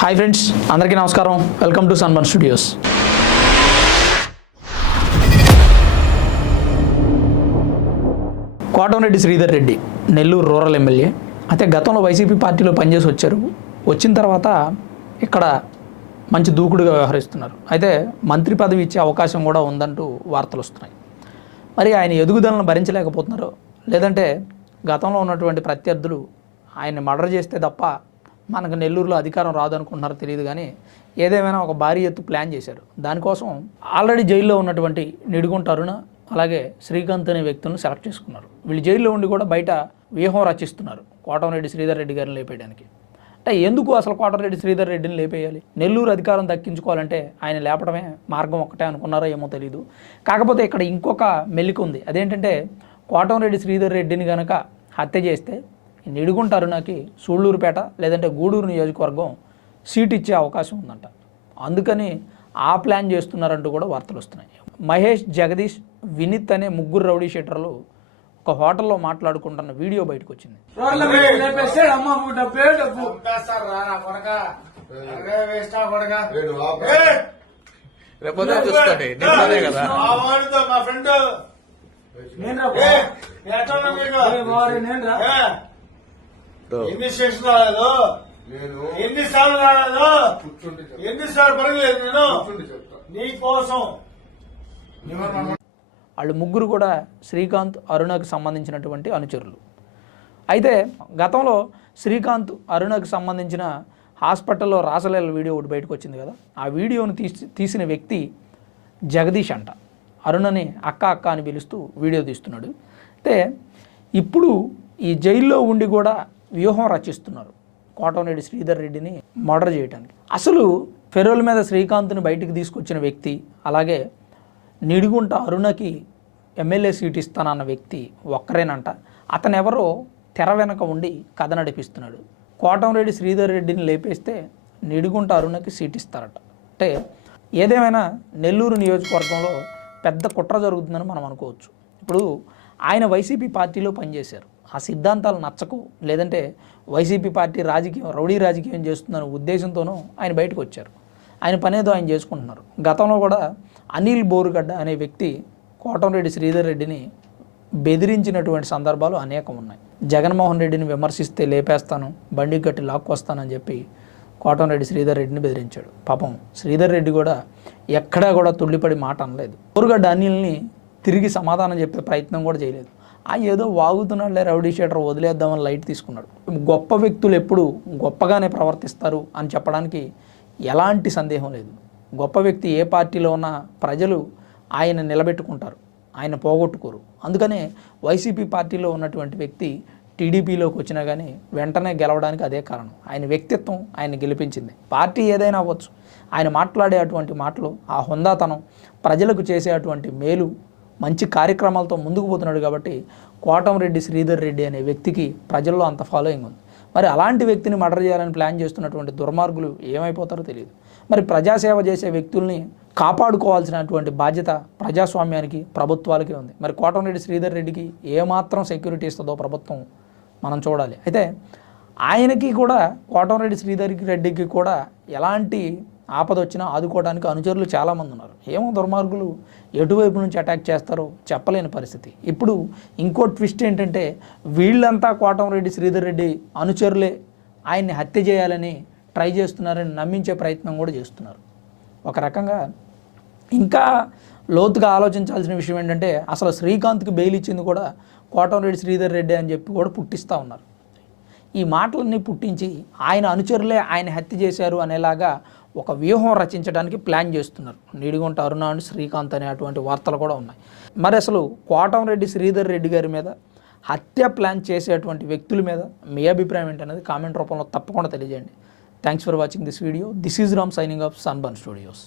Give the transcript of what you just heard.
Hi friends అందరికీ నమస్కారం. Welcome to సన్మన్ studios Kotamreddy Sridhar Reddy Nellore rural MLA. అయితే గతంలో వైసీపీ పార్టీలో పనిచేసి వచ్చారు. వచ్చిన తర్వాత ఇక్కడ మంచి దూకుడుగా వ్యవహరిస్తున్నారు. అయితే మంత్రి పదవి ఇచ్చే అవకాశం కూడా ఉందంటూ వార్తలు వస్తున్నాయి. మరి ఆయన ఎదుగుదలను భరించలేకపోతున్నారు. లేదంటే గతంలో ఉన్నటువంటి ప్రత్యర్థులు ఆయన్ని మర్డర్ చేస్తే తప్ప మనకు నెల్లూరులో అధికారం రాదు అనుకుంటున్నారో తెలియదు కానీ ఏదేమైనా ఒక భారీ ఎత్తు ప్లాన్ చేశారు. దానికోసం ఆల్రెడీ జైల్లో ఉన్నటువంటి నిడుగుంటారును అలాగే శ్రీకాంత్ అనే వ్యక్తులను సెలెక్ట్ చేసుకున్నారు. వీళ్ళు జైల్లో ఉండి కూడా బయట వ్యూహం రచిస్తున్నారు కోటమరెడ్డి శ్రీధర్ రెడ్డి గారిని లేపేయడానికి. అంటే ఎందుకు అసలు కోటరెడ్డి శ్రీధర్ రెడ్డిని లేపేయాలి? నెల్లూరు అధికారం దక్కించుకోవాలంటే ఆయన లేపడమే మార్గం ఒక్కటే అనుకున్నారో ఏమో తెలియదు కాకపోతే ఇక్కడ ఇంకొక మెలిక ఉంది. అదేంటంటే కోటమరెడ్డి శ్రీధర్ రెడ్డిని కనుక హత్య చేస్తే నిడుగుంట అరుణకి సూళ్ళూరుపేట లేదంటే గూడూరు నియోజకవర్గం సీట్ ఇచ్చే అవకాశం ఉందంట. అందుకని ఆ ప్లాన్ చేస్తున్నారంటూ కూడా వార్తలు వస్తున్నాయి. మహేష్ జగదీష్ వినీత్ అనే ముగ్గురు రౌడీ షీటర్లు ఒక హోటల్లో మాట్లాడుకుంటున్న వీడియో బయటకు వచ్చింది నేను మా ఫ్రెండ్ నేను రాలేదు రాలేదు? కూర్చుంటే చెప్తా. కూర్చుంటే చెప్తా. నీ కోసం. వాళ్ళు ముగ్గురు కూడా శ్రీకాంత్ అరుణకు సంబంధించినటువంటి అనుచరులు. అయితే గతంలో శ్రీకాంత్ అరుణకు సంబంధించిన హాస్పిటల్లో రాసలేల వీడియో ఒకటి బయటకు వచ్చింది కదా. ఆ వీడియోను తీసి తీసిన వ్యక్తి జగదీష్ అంట. అరుణని అక్క అక్క అని పిలుస్తూ వీడియో తీస్తున్నాడు. అయితే ఇప్పుడు ఈ జైల్లో ఉండి కూడా వ్యూహం రచిస్తున్నారు. కోటమనేడు శ్రీధర్ రెడ్డిని మర్డర్ చేయడానికి అసలు ఫెరోల్ మీద శ్రీకాంత్ని బయటికి తీసుకొచ్చిన వ్యక్తి అలాగే నిడిగుంట అరుణకి ఎమ్మెల్యే సీట్ ఇస్తానన్న వ్యక్తి ఒక్కరేనంట. అతనెవరో తెర వెనక ఉండి కథ నడిపిస్తున్నాడు. కోటంరెడ్డి శ్రీధర్ రెడ్డిని లేపేస్తే నిడిగుంట అరుణకి సీట్ ఇస్తారట. అంటే ఏదేమైనా నెల్లూరు నియోజకవర్గంలో పెద్ద కుట్ర జరుగుతుందని మనం అనుకోవచ్చు. ఇప్పుడు ఆయన వైసీపీ పార్టీలో పనిచేశారు. ఆ సిద్ధాంతాలు నచ్చకు లేదంటే వైసీపీ పార్టీ రాజకీయం రౌడీ రాజకీయం చేస్తుందనే ఉద్దేశంతోనూ ఆయన బయటకు వచ్చారు. ఆయన పనేదో ఆయన చేసుకుంటున్నారు. గతంలో కూడా అనిల్ బోరుగడ్డ అనే వ్యక్తి కోటంరెడ్డి శ్రీధర్ రెడ్డిని బెదిరించినటువంటి సందర్భాలు అనేకం ఉన్నాయి. జగన్మోహన్ రెడ్డిని విమర్శిస్తే లేపేస్తాను బండి కట్టి లాక్కొస్తానని చెప్పి కోటంరెడ్డి శ్రీధర్ రెడ్డిని బెదిరించాడు. పాపం శ్రీధర్ రెడ్డి కూడా ఎక్కడా కూడా తుళ్ళిపడి మాట అనలేదు. బోరుగడ్డ అనిల్ని తిరిగి సమాధానం చెప్పే ప్రయత్నం కూడా చేయలేదు. ఆ ఏదో వాగుతున్నాడులే రౌడీ షీటర్ వదిలేద్దామని లైట్ తీసుకున్నాడు. గొప్ప వ్యక్తులు ఎప్పుడు గొప్పగానే ప్రవర్తిస్తారు అని చెప్పడానికి ఎలాంటి సందేహం లేదు. గొప్ప వ్యక్తి ఏ పార్టీలో ఉన్నా ప్రజలు ఆయన నిలబెట్టుకుంటారు ఆయన పోగొట్టుకోరు. అందుకనే వైసీపీ పార్టీలో ఉన్నటువంటి వ్యక్తి టీడీపీలోకి వచ్చినా కానీ వెంటనే గెలవడానికి అదే కారణం. ఆయన వ్యక్తిత్వం ఆయన గెలిపించింది. పార్టీ ఏదైనా అవ్వచ్చు. ఆయన మాట్లాడే అటువంటి మాటలు ఆ హుందాతనం ప్రజలకు చేసే అటువంటి మేలు మంచి కార్యక్రమాలతో ముందుకు పోతున్నాడు కాబట్టి కోటంరెడ్డి శ్రీధర్ రెడ్డి అనే వ్యక్తికి ప్రజల్లో అంత ఫాలోయింగ్ ఉంది. మరి అలాంటి వ్యక్తిని మర్డర్ చేయాలని ప్లాన్ చేస్తున్నటువంటి దుర్మార్గులు ఏమైపోతారో తెలియదు. మరి ప్రజాసేవ చేసే వ్యక్తుల్ని కాపాడుకోవాల్సినటువంటి బాధ్యత ప్రజాస్వామ్యానికి ప్రభుత్వాలకి ఉంది. మరి కోటంరెడ్డి శ్రీధర్ రెడ్డికి ఏమాత్రం సెక్యూరిటీ ఇస్తుందో ప్రభుత్వం మనం చూడాలి. అయితే ఆయనకి కూడా కోటంరెడ్డి శ్రీధర్ రెడ్డికి కూడా ఎలాంటి ఆపద వచ్చినా ఆదుకోవడానికి అనుచరులు చాలామంది ఉన్నారు. ఏమో దుర్మార్గులు ఎటువైపు నుంచి అటాక్ చేస్తారో చెప్పలేని పరిస్థితి. ఇప్పుడు ఇంకో ట్విస్ట్ ఏంటంటే వీళ్ళంతా కోటంరెడ్డి శ్రీధర్ రెడ్డి అనుచరులే ఆయన్ని హత్య చేయాలని ట్రై చేస్తున్నారని నమ్మించే ప్రయత్నం కూడా చేస్తున్నారు. ఒక రకంగా ఇంకా లోతుగా ఆలోచించాల్సిన విషయం ఏంటంటే అసలు శ్రీకాంత్కి బెయిల్ ఇచ్చింది కూడా కోటంరెడ్డి శ్రీధర్ రెడ్డి అని చెప్పి కూడా పుట్టిస్తూ ఉన్నారు. ఈ మాటలన్నీ పుట్టించి ఆయన అనుచరులే ఆయన హత్య చేశారు అనేలాగా ఒక వ్యూహం రచించడానికి ప్లాన్ చేస్తున్నారు. నీడిగుంట అరుణ అండ్ శ్రీకాంత్ అనే అటువంటి వార్తలు కూడా ఉన్నాయి. మరి అసలు కోటంరెడ్డి శ్రీధర్ రెడ్డి గారి మీద హత్య ప్లాన్ చేసేటువంటి వ్యక్తుల మీద మీ అభిప్రాయం ఏంటనేది కామెంట్ రూపంలో తప్పకుండా తెలియజేయండి. Thanks for watching this video this is Ram signing off Sunburn studios